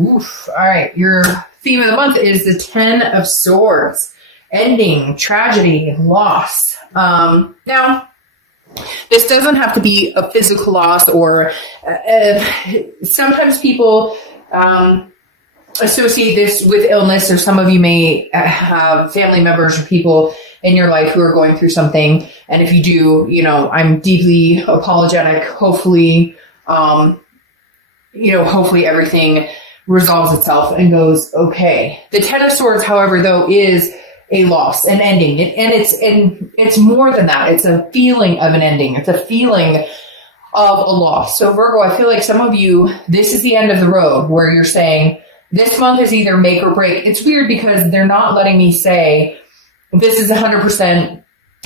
Oof. All right. Your theme of the month is the 10 of Swords. Ending, tragedy, loss. Now, this doesn't have to be a physical loss, or sometimes people associate this with illness, or some of you may have family members or people in your life who are going through something. And if you do, I'm deeply apologetic. Hopefully, hopefully everything resolves itself and goes okay. The 10 of Swords, however, though, is a loss, an ending. And it's more than that. It's a feeling of an ending. It's a feeling of a loss. So Virgo, I feel like some of you, this is the end of the road where you're saying this month is either make or break. It's weird because they're not letting me say this is 100%.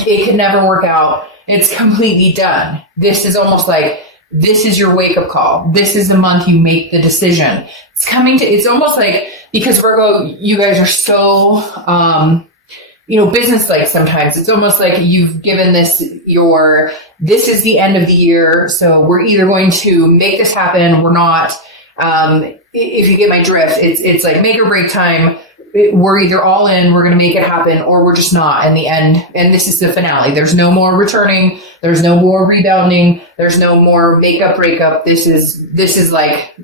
It could never work out. It's completely done. This is almost like this is your wake up call. This is the month you make the decision. It's almost like, because Virgo, you guys are so, business-like sometimes. It's almost like you've given this is the end of the year. So we're either going to make this happen. We're not, if you get my drift, it's like make or break time. We're either all in, we're going to make it happen, or we're just not in the end. And this is the finale. There's no more returning. There's no more rebounding. There's no more makeup, breakup. This is like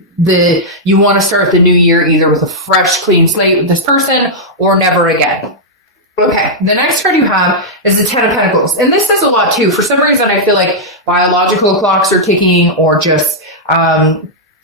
you want to start the new year either with a fresh, clean slate with this person or never again. Okay. The next card you have is the 10 of Pentacles. And this says a lot too. For some reason, I feel like biological clocks are ticking, or just,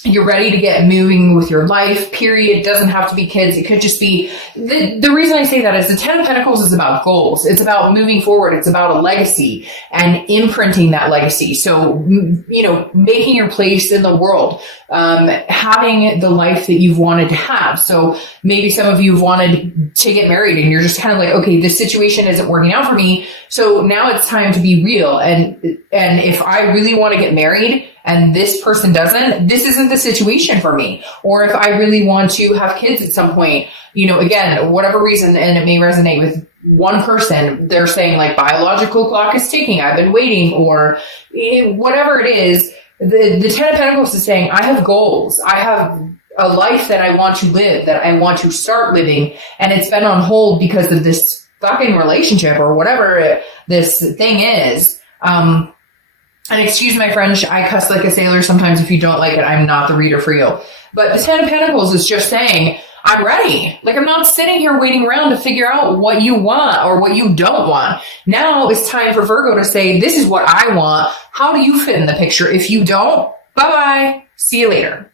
you're ready to get moving with your life, period. It doesn't have to be kids. It could just be, the reason I say that is the 10 of Pentacles is about goals. It's about moving forward. It's about a legacy and imprinting that legacy. So, making your place in the world, having the life that you've wanted to have. So maybe some of you have wanted to get married and you're just kind of like, okay, this situation isn't working out for me. So now it's time to be real. And if I really want to get married, and this person doesn't, this isn't the situation for me. Or if I really want to have kids at some point, again, whatever reason, and it may resonate with one person, they're saying like biological clock is ticking, I've been waiting, or whatever it is. The 10 of Pentacles is saying, I have goals. I have a life that I want to live, that I want to start living. And it's been on hold because of this fucking relationship or whatever this thing is. And excuse my French, I cuss like a sailor sometimes. If you don't like it, I'm not the reader for you. But the 10 of Pentacles is just saying, I'm ready. Like, I'm not sitting here waiting around to figure out what you want or what you don't want. Now it's time for Virgo to say, this is what I want. How do you fit in the picture? If you don't, bye-bye. See you later.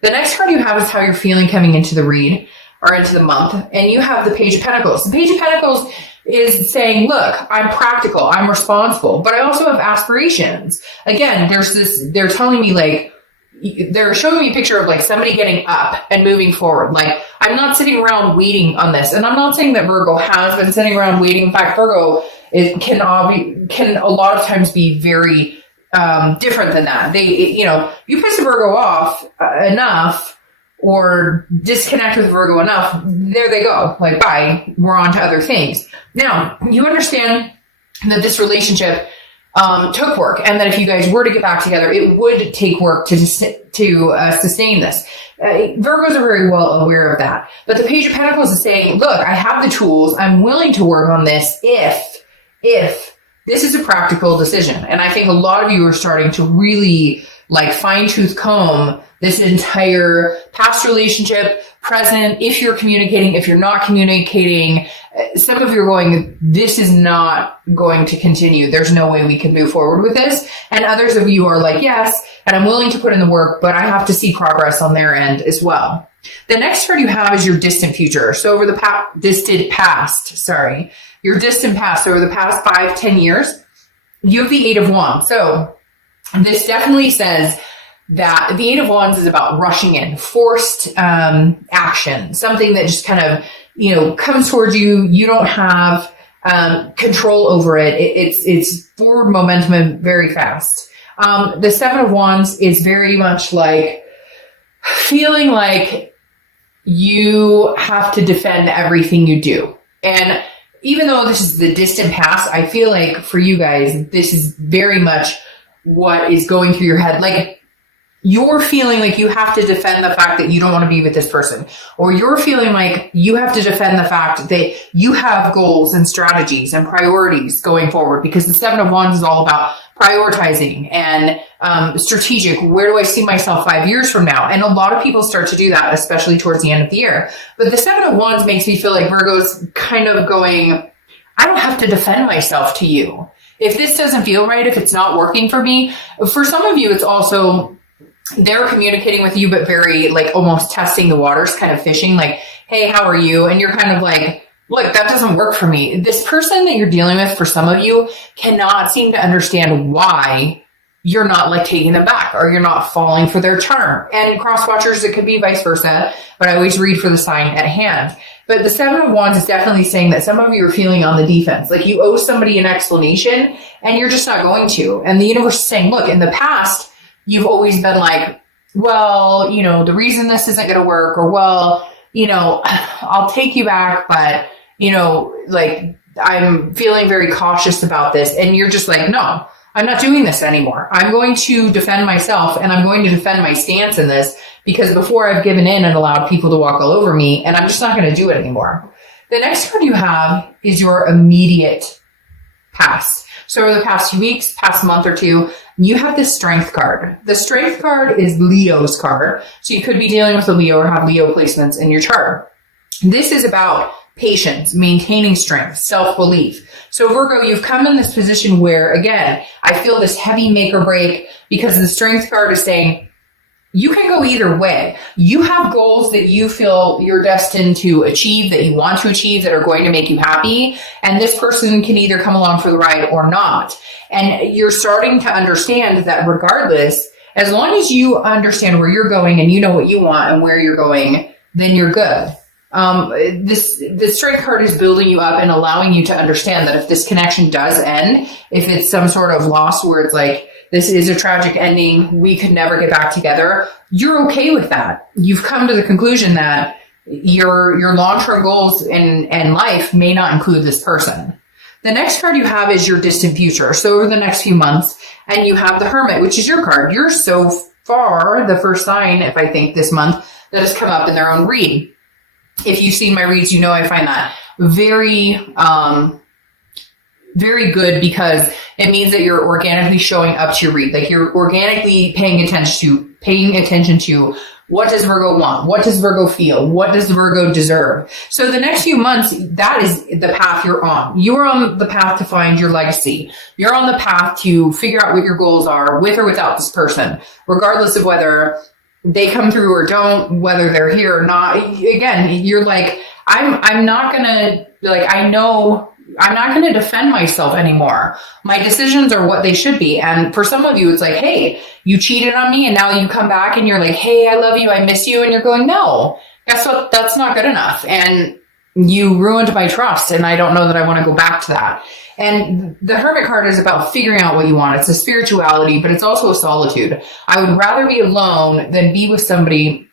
The next card you have is how you're feeling coming into the read or into the month. And you have the Page of Pentacles. The Page of Pentacles is saying, look, I'm practical, I'm responsible, but I also have aspirations. Again, they're telling me like, they're showing me a picture of like somebody getting up and moving forward. Like, I'm not sitting around waiting on this. And I'm not saying that Virgo has been sitting around waiting. In fact, Virgo can a lot of times be very different than that. You piss a Virgo off enough, or disconnect with Virgo enough, there they go. Like, bye, we're on to other things. Now, you understand that this relationship took work, and that if you guys were to get back together, it would take work to sustain this. Virgos are very well aware of that. But the Page of Pentacles is saying, look, I have the tools. I'm willing to work on this if this is a practical decision. And I think a lot of you are starting to really like fine-tooth comb this entire past relationship, present, if you're communicating, if you're not communicating. Some of you are going, this is not going to continue. There's no way we can move forward with this. And others of you are like, yes, and I'm willing to put in the work, but I have to see progress on their end as well. The next card you have is your distant future. So over the distant past, your distant past, over the past 5-10 years, you have the 8 of Wands. So this definitely says that the 8 of Wands is about rushing in, forced action, something that just kind of, comes towards you. You don't have control over it. It's forward momentum and very fast. The 7 of Wands is very much like feeling like you have to defend everything you do. And even though this is the distant past, I feel like for you guys, this is very much what is going through your head. Like, you're feeling like you have to defend the fact that you don't want to be with this person, or you're feeling like you have to defend the fact that you have goals and strategies and priorities going forward, because the Seven of Wands is all about prioritizing and strategic. Where do I see myself 5 years from now? And a lot of people start to do that, especially towards the end of the year. But the Seven of Wands makes me feel like Virgo's kind of going, I don't have to defend myself to you. If this doesn't feel right, if it's not working for me, for some of you, it's also they're communicating with you, but very like almost testing the waters, kind of fishing, like, hey, how are you? And you're kind of like, look, that doesn't work for me. This person that you're dealing with, for some of you, cannot seem to understand why you're not like taking them back, or you're not falling for their charm. And cross watchers, it could be vice versa, but I always read for the sign at hand. But the Seven of Wands is definitely saying that some of you are feeling on the defense, like you owe somebody an explanation and you're just not going to. And the universe is saying, look, in the past, you've always been like, well, you know, the reason this isn't going to work, or, well, you know, I'll take you back, but, you know, like, I'm feeling very cautious about this. And you're just like, no, I'm not doing this anymore. I'm going to defend myself, and I'm going to defend my stance in this, because before I've given in and allowed people to walk all over me, and I'm just not going to do it anymore. The next card you have is your immediate past. So over the past few weeks, past month or two, you have this Strength card. The Strength card is Leo's card. So you could be dealing with a Leo or have Leo placements in your chart. This is about patience, maintaining strength, self-belief. So Virgo, you've come in this position where, again, I feel this heavy make or break, because the Strength card is saying, you can go either way. You have goals that you feel you're destined to achieve, that you want to achieve, that are going to make you happy. And this person can either come along for the ride or not. And you're starting to understand that regardless, as long as you understand where you're going and you know what you want and where you're going, then you're good. The Strength card is building you up and allowing you to understand that if this connection does end, if it's some sort of loss where it's like, this is a tragic ending, we could never get back together, you're okay with that. You've come to the conclusion that your long-term goals in life may not include this person. The next card you have is your distant future. So over the next few months, and you have the Hermit, which is your card. You're so far the first sign, if I think this month, that has come up in their own read. If you've seen my reads, you know I find that very good, because it means that you're organically showing up to your read. Like you're organically paying attention to what does Virgo want? What does Virgo feel? What does Virgo deserve? So the next few months, that is the path you're on. You're on the path to find your legacy. You're on the path to figure out what your goals are with or without this person, regardless of whether they come through or don't, whether they're here or not. Again, you're like, I'm not gonna, like, I know I'm not going to defend myself anymore. My decisions are what they should be. And for some of you, it's like, hey, you cheated on me and now you come back and you're like, hey, I love you, I miss you. And you're going, no, guess what? That's not good enough. And you ruined my trust. And I don't know that I want to go back to that. And the Hermit card is about figuring out what you want. It's a spirituality, but it's also a solitude. I would rather be alone than be with somebody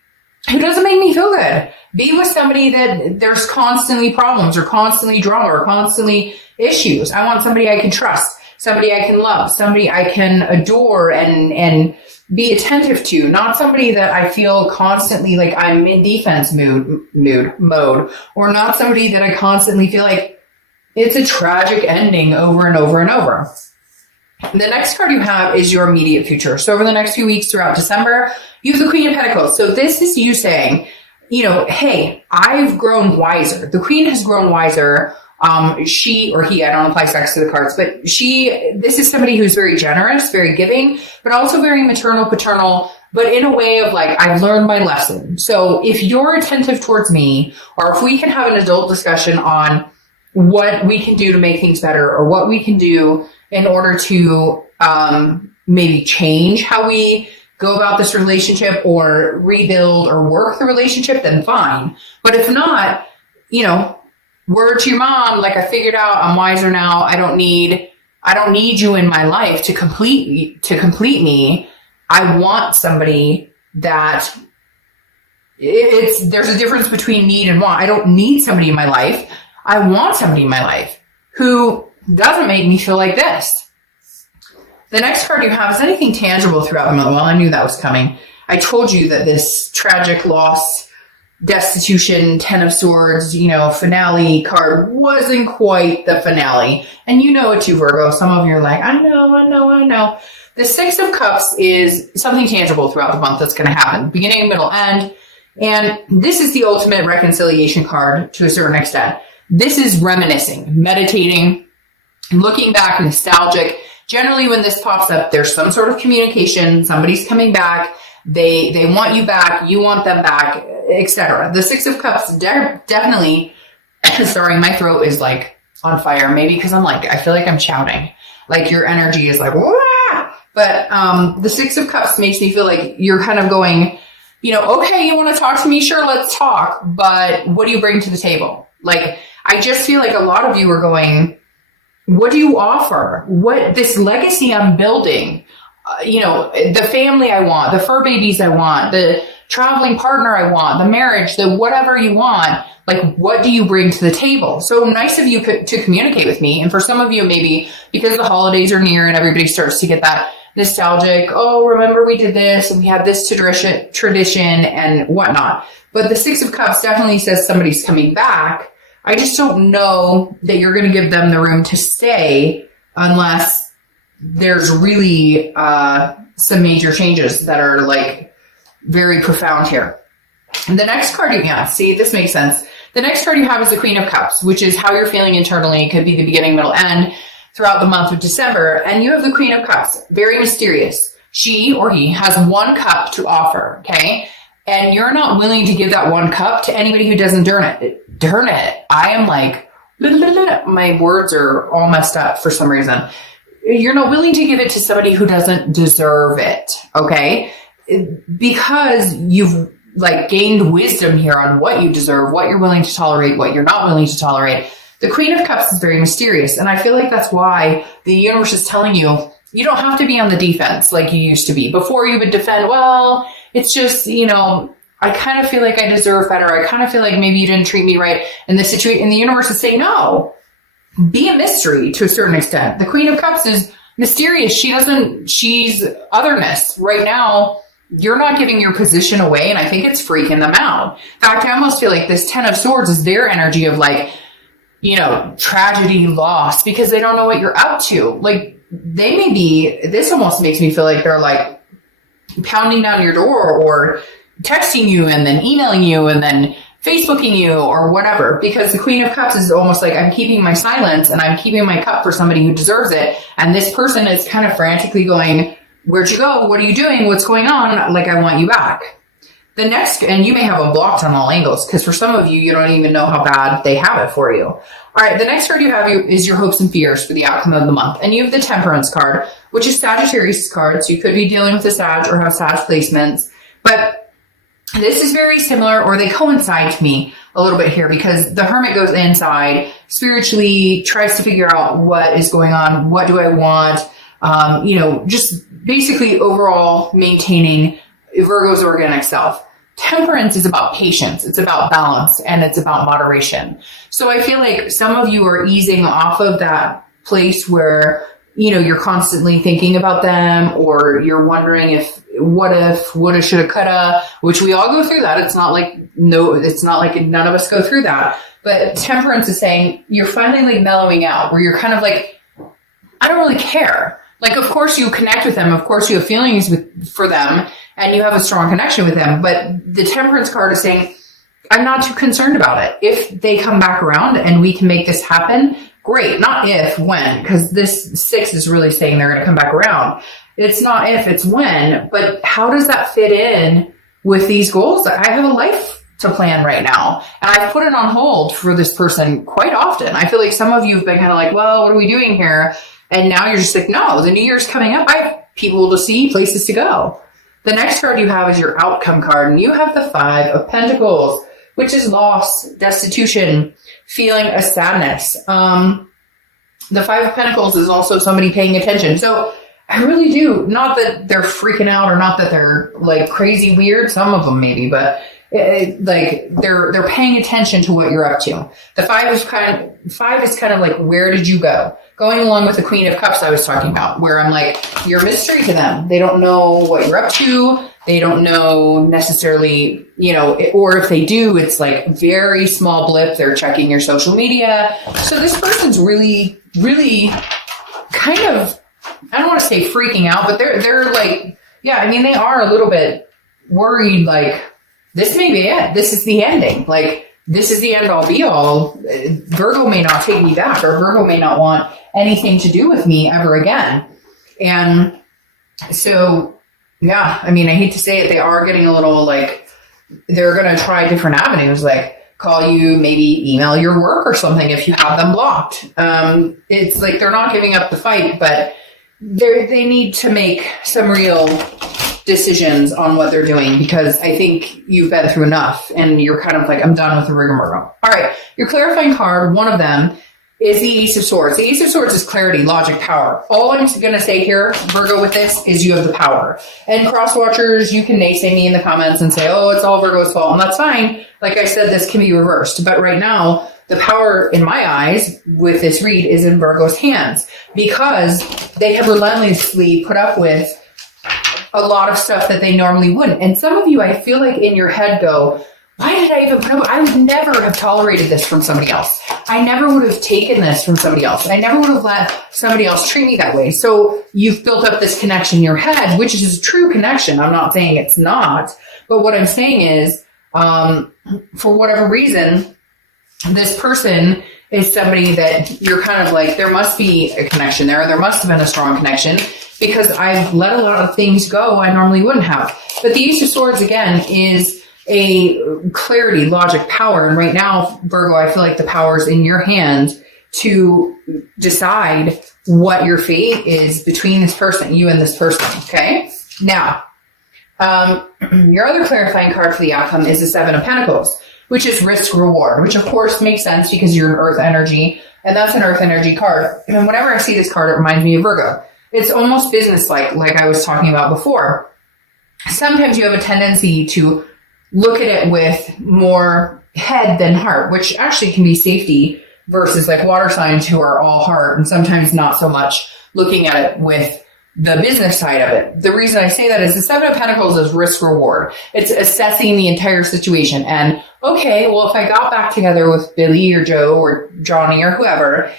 who doesn't make me feel good. Be with somebody that there's constantly problems or constantly drama or constantly issues. I want somebody I can trust, somebody I can love, somebody I can adore and be attentive to, not somebody that I feel constantly like I'm in defense mode, or not somebody that I constantly feel like it's a tragic ending over and over and over. The next card you have is your immediate future. So over the next few weeks throughout December, you have the Queen of Pentacles. So this is you saying, you know, hey, I've grown wiser. The Queen has grown wiser. She or he, I don't apply sex to the cards, but this is somebody who's very generous, very giving, but also very maternal, paternal, but in a way of like, I've learned my lesson. So if you're attentive towards me, or if we can have an adult discussion on what we can do to make things better, or what we can do in order to maybe change how we go about this relationship or rebuild or work the relationship, then fine. But if not, you know, word to your mom, like I figured out, I'm wiser now. I don't need you in my life to complete me. I want somebody that there's a difference between need and want. I don't need somebody in my life. I want somebody in my life who doesn't make me feel like this. The next card you have is anything tangible throughout the month. Well, I knew that was coming. I told you that this tragic loss, destitution, 10 of Swords, finale card wasn't quite the finale. And you know it too, Virgo. Some of you are like, I know. The 6 of Cups is something tangible throughout the month that's going to happen. Beginning, middle, end. And this is the ultimate reconciliation card to a certain extent. This is reminiscing, meditating, looking back, nostalgic. Generally, when this pops up, there's some sort of communication. Somebody's coming back. They want you back. You want them back, etc. The 6 of Cups definitely, sorry, my throat is like on fire. Maybe because I feel like I'm shouting. Like your energy is like, wah! But the 6 of Cups makes me feel like you're kind of going, okay, you want to talk to me? Sure, let's talk. But what do you bring to the table? Like, I just feel like a lot of you are going, what do you offer? What this legacy I'm building, the family I want, the fur babies I want, the traveling partner I want, the marriage, the whatever you want, like, what do you bring to the table? So nice of you to communicate with me. And for some of you, maybe because the holidays are near and everybody starts to get that nostalgic, oh, remember we did this and we had this tradition and whatnot. But the 6 of Cups definitely says somebody's coming back. I just don't know that you're going to give them the room to stay unless there's really some major changes that are like very profound here. And the next card, see, this makes sense. The next card you have is the Queen of Cups, which is how you're feeling internally. It could be the beginning, middle, end throughout the month of December. And you have the Queen of Cups, very mysterious. She or he has 1 cup to offer, okay? And you're not willing to give that 1 cup to anybody who doesn't Darn it. I am like, my words are all messed up for some reason. You're not willing to give it to somebody who doesn't deserve it, okay? Because you've gained wisdom here on what you deserve, what you're willing to tolerate, what you're not willing to tolerate. The Queen of Cups is very mysterious. And I feel like that's why the universe is telling you, you don't have to be on the defense like you used to be. Before you would defend, well, it's just, I kind of feel like I deserve better. I kind of feel like maybe you didn't treat me right. And the universe is saying, no, be a mystery to a certain extent. The Queen of Cups is mysterious. She's otherness. Right now, you're not giving your position away. And I think it's freaking them out. In fact, I almost feel like this 10 of Swords is their energy of tragedy, loss, because they don't know what you're up to. Like, this almost makes me feel like they're like pounding down your door or texting you and then emailing you and then Facebooking you or whatever, because the Queen of Cups is almost like I'm keeping my silence and I'm keeping my cup for somebody who deserves it. And this person is kind of frantically going, where'd you go? What are you doing? What's going on? Like, I want you back. The next, and you may have them blocked on all angles, because for some of you, you don't even know how bad they have it for you. All right, the next card you have is your hopes and fears for the outcome of the month. And you have the Temperance card, which is Sagittarius card. So you could be dealing with a Sag or have Sag placements. But this is very similar, or they coincide to me a little bit here, because the Hermit goes inside, spiritually tries to figure out what is going on, what do I want, just basically overall maintaining Virgo's organic self. Temperance is about patience, it's about balance, and it's about moderation. So I feel like some of you are easing off of that place where, you're constantly thinking about them, or you're wondering what if, woulda, shoulda, coulda, which we all go through that. It's not like none of us go through that. But Temperance is saying you're finally mellowing out, where you're kind of like, I don't really care. Like, of course you connect with them. Of course you have feelings for them and you have a strong connection with them. But the Temperance card is saying, I'm not too concerned about it. If they come back around and we can make this happen, great. Not if, when, because this 6 is really saying they're going to come back around. It's not if, it's when. But how does that fit in with these goals? I have a life to plan right now. And I've put it on hold for this person quite often. I feel like some of you have been kind of like, well, what are we doing here? And now you're just like, no, the new year's coming up. I have people to see, places to go. The next card you have is your outcome card. And you have the 5 of Pentacles, which is loss, destitution, feeling a sadness. The 5 of Pentacles is also somebody paying attention. So I really do, not that they're freaking out or not that they're like crazy weird. Some of them maybe, but like they're paying attention to what you're up to. The five is kind of like, where did you go? Going along with the Queen of Cups I was talking about, where I'm like, you're a mystery to them. They don't know what you're up to. They don't know necessarily, or if they do, it's like very small blip. They're checking your social media. So this person's really, really kind of, I don't want to say freaking out, but they're like, yeah, I mean, they are a little bit worried, like, this may be it. This is the ending. Like, this is the end all be all. Virgo may not take me back, or Virgo may not want anything to do with me ever again. And so, yeah, I mean, I hate to say it, they are getting a little like, they're going to try different avenues, like call you, maybe email your work or something if you have them blocked. It's like they're not giving up the fight, but they need to make some real decisions on what they're doing, because I think you've been through enough and you're kind of like, I'm done with the rigmarole. All right, your clarifying card, one of them is the Ace of Swords. The Ace of Swords is clarity, logic, power. All I'm going to say here, Virgo, with this is you have the power. And cross-watchers, you can naysay me in the comments and say, oh, it's all Virgo's fault. And that's fine. Like I said, this can be reversed. But right now, the power in my eyes with this read is in Virgo's hands, because they have relentlessly put up with a lot of stuff that they normally wouldn't. And some of you, I feel like in your head go, why did I even put up? I would never have tolerated this from somebody else. I never would have taken this from somebody else. I never would have let somebody else treat me that way. So you've built up this connection in your head, which is a true connection. I'm not saying it's not. But what I'm saying is, for whatever reason, this person is somebody that you're kind of like, there must be a connection there. There must have been a strong connection, because I've let a lot of things go I normally wouldn't have. But the Ace of Swords, again, is a clarity, logic, power. And right now, Virgo, I feel like the power is in your hands to decide what your fate is between this person, you and this person. Okay. Now, your other clarifying card for the outcome is the Seven of Pentacles, which is risk reward, which of course makes sense because you're an earth energy, and that's an earth energy card. And whenever I see this card, it reminds me of Virgo. It's almost business-like I was talking about before. Sometimes you have a tendency to look at it with more head than heart, which actually can be safety, versus like water signs who are all heart, and sometimes not so much looking at it with the business side of it. The reason I say that is the Seven of Pentacles is risk reward. It's assessing the entire situation. And okay, well, if I got back together with Billy or Joe or Johnny or whoever,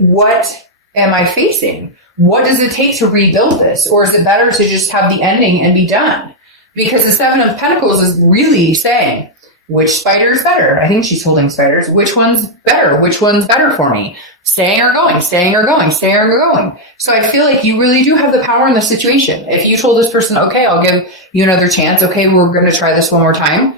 what am I facing? What does it take to rebuild this? Or is it better to just have the ending and be done? Because the Seven of Pentacles is really saying, which spider is better? I think she's holding spiders. Which one's better? Which one's better for me? Staying or going, staying or going, staying or going. So I feel like you really do have the power in the situation. If you told this person, okay, I'll give you another chance. Okay, we're going to try this one more time.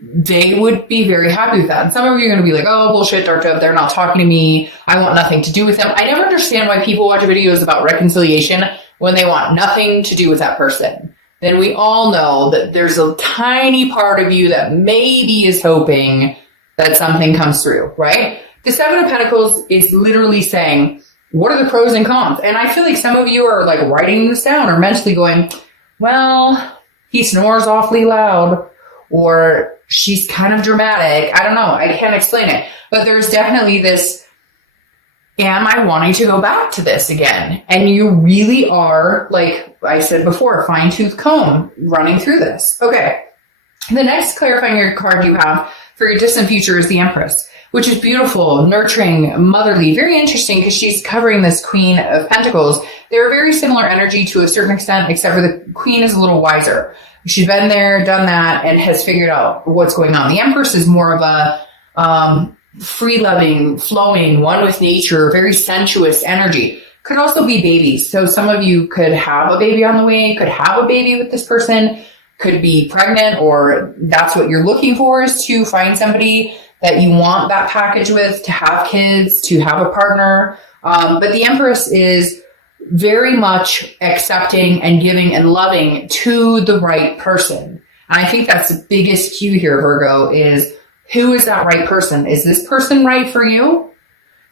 They would be very happy with that. And some of you are going to be like, oh, bullshit, dark web. They're not talking to me. I want nothing to do with them. I never understand why people watch videos about reconciliation when they want nothing to do with that person. Then we all know that there's a tiny part of you that maybe is hoping that something comes through, right? The Seven of Pentacles is literally saying, what are the pros and cons? And I feel like some of you are like writing this down or mentally going, well, he snores awfully loud, or she's kind of dramatic. I don't know. I can't explain it. But there's definitely this, am I wanting to go back to this again? And you really are, like I said before, fine-tooth comb running through this. Okay. The next clarifying card you have for your distant future is the Empress, which is beautiful, nurturing, motherly, very interesting because she's covering this Queen of Pentacles. They're a very similar energy to a certain extent, except for the Queen is a little wiser. She's been there, done that, and has figured out what's going on. The Empress is more of a free-loving, flowing, one with nature, very sensuous energy. Could also be babies. So some of you could have a baby on the way, could have a baby with this person, could be pregnant, or that's what you're looking for, is to find somebody that you want that package with, to have kids, to have a partner. But the Empress is very much accepting and giving and loving to the right person. And I think that's the biggest cue here, Virgo, is who is that right person? Is this person right for you?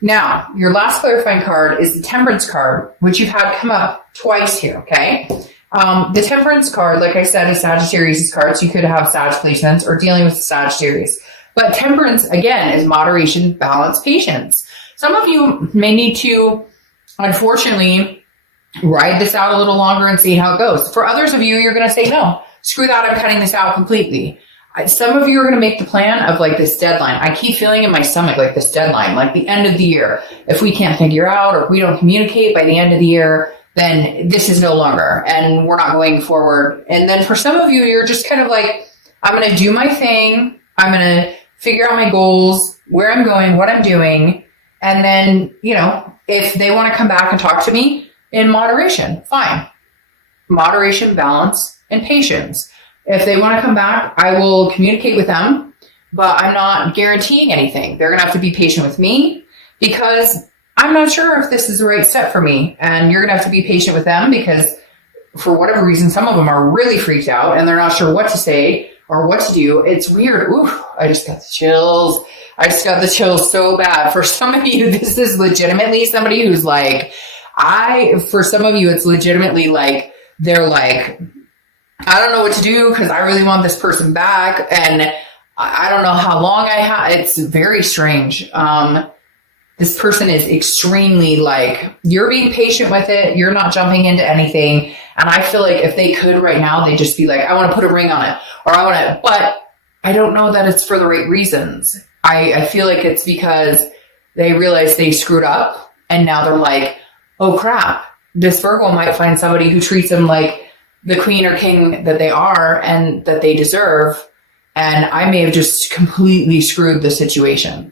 Now, your last clarifying card is the Temperance card, which you've had come up twice here, okay? The Temperance card, like I said, is Sagittarius' card, so you could have Sag placements or dealing with Sagittarius. But Temperance, again, is moderation, balance, patience. Some of you may need to, unfortunately, ride this out a little longer and see how it goes. For others of you, you're going to say, no, screw that, I'm cutting this out completely. Some of you are going to make the plan of like this deadline. I keep feeling in my stomach like this deadline, like the end of the year. If we can't figure out or if we don't communicate by the end of the year, then this is no longer and we're not going forward. And then for some of you, you're just kind of like, I'm going to do my thing. I'm going to figure out my goals, where I'm going, what I'm doing. And then, if they want to come back and talk to me in moderation, fine. Moderation, balance, and patience. If they want to come back, I will communicate with them, but I'm not guaranteeing anything. They're going to have to be patient with me because I'm not sure if this is the right step for me. And you're going to have to be patient with them because for whatever reason, some of them are really freaked out and they're not sure what to say or what to do. It's weird. Ooh, I just got the chills. I just got the chills so bad. For some of you, this is legitimately somebody who's like, for some of you, it's legitimately like, they're like, I don't know what to do because I really want this person back. And I don't know how long I have. It's very strange. This person is extremely like, you're being patient with it. You're not jumping into anything. And I feel like if they could right now, they'd just be like, I want to put a ring on it or I want to, but I don't know that it's for the right reasons. I feel like it's because they realize they screwed up and now they're like, oh crap, this Virgo might find somebody who treats them like the queen or king that they are and that they deserve. And I may have just completely screwed the situation.